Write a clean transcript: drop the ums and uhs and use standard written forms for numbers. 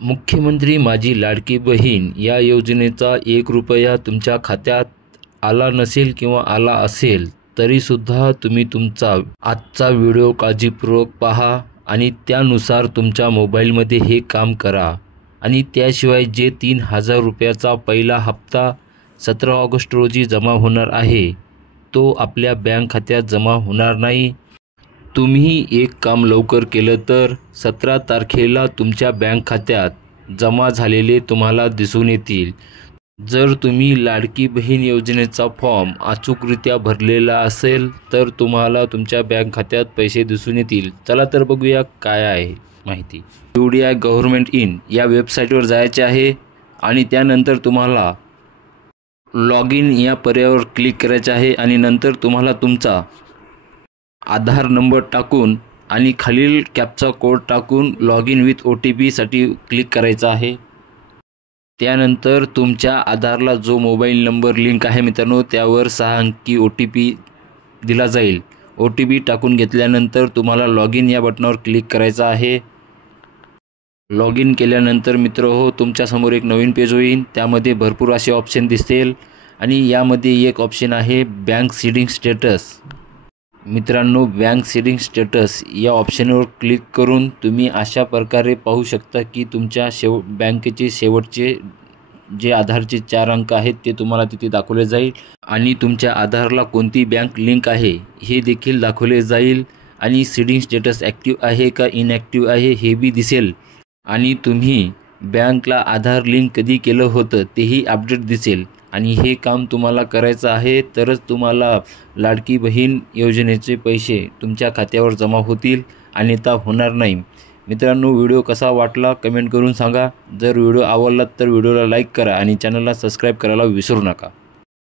मुख्यमंत्री माझी लाडकी बहीण या योजनेचा 1 रुपया तुमच्या खात्यात आला नसेल किंवा आला असेल तरीसुद्धा तुम्ही तुमचा आजचा व्हिडिओ काळजीपूर्वक पहा आणि त्यानुसार तुमच्या मोबाईलमध्ये हे काम करा। आणि त्याशिवाय जे 3000 रुपयाचा पहिला हप्ता 17 ऑगस्ट रोजी जमा होणार आहे तो आपल्या बँक खात्यात जमा होणार नाही। तुम्ही एक काम लवकर केलं तर 17 तारखेला तुमच्या बँक खात्यात जमा झालेले तुम्हाला दिसून येतील। जर तुम्ही लाडकी बहीण योजनेचा फॉर्म अचूकरित्या भरलेला असेल तर तुम्हाला तुमच्या बँक खात्यात पैसे दिसून येतील। चला तर बघूया काय आहे माहिती। UDI गव्हर्नमेंट इन या वेबसाईटवर जायचे आहे आणि त्यानंतर तुम्हाला लॉग इन या पर्यायावर क्लिक करायचे आहे आणि नंतर तुम्हाला तुमचा आधार नंबर टाकून आणि खालील कॅप्चा कोड टाकून लॉग इन विथ OTP साठी क्लिक करायचा आहे। त्यानंतर तुमच्या आधारला जो मोबाईल नंबर लिंक आहे मित्रांनो त्यावर 6 अंकी OTP दिला जाईल। OTP टाकून घेतल्यानंतर तुम्हाला लॉग इन या बटनावर क्लिक करायचा आहे। लॉग इन केल्यानंतर मित्रहो तुमच्यासमोर एक नवीन पेज होईल। त्यामध्ये भरपूर असे ऑप्शन दिसतील आणि यामध्ये एक ऑप्शन आहे बँक सीडिंग स्टेटस। मित्रांनो बँक सीडिंग स्टेटस या ऑप्शनवर क्लिक करून तुम्ही अशा प्रकारे पाहू शकता की तुमच्या बँकेचे शेवटचे जे आधारचे 4 अंक आहेत ते तुम्हाला तिथे दाखवले जाईल आणि तुमच्या आधारला कोणती बँक लिंक आहे हे देखील दाखवले जाईल आणि सीडिंग स्टेटस ॲक्टिव्ह आहे का इनॲक्टिव्ह आहे हे बी दिसेल आणि तुम्ही बँकला आधार लिंक कधी केलं होतं तेही अपडेट दिसेल। आणि हे काम तुम्हाला करायचं आहे तरच तुम्हाला लाडकी बहीण योजनेचे पैसे तुमच्या खात्यावर जमा होतील अन्यथा होणार नाही। मित्रांनो व्हिडिओ कसा वाटला कमेंट करून सांगा। जर व्हिडिओ आवडला तर व्हिडिओला लाईक करा आणि चॅनलला सबस्क्राईब करायला विसरू नका।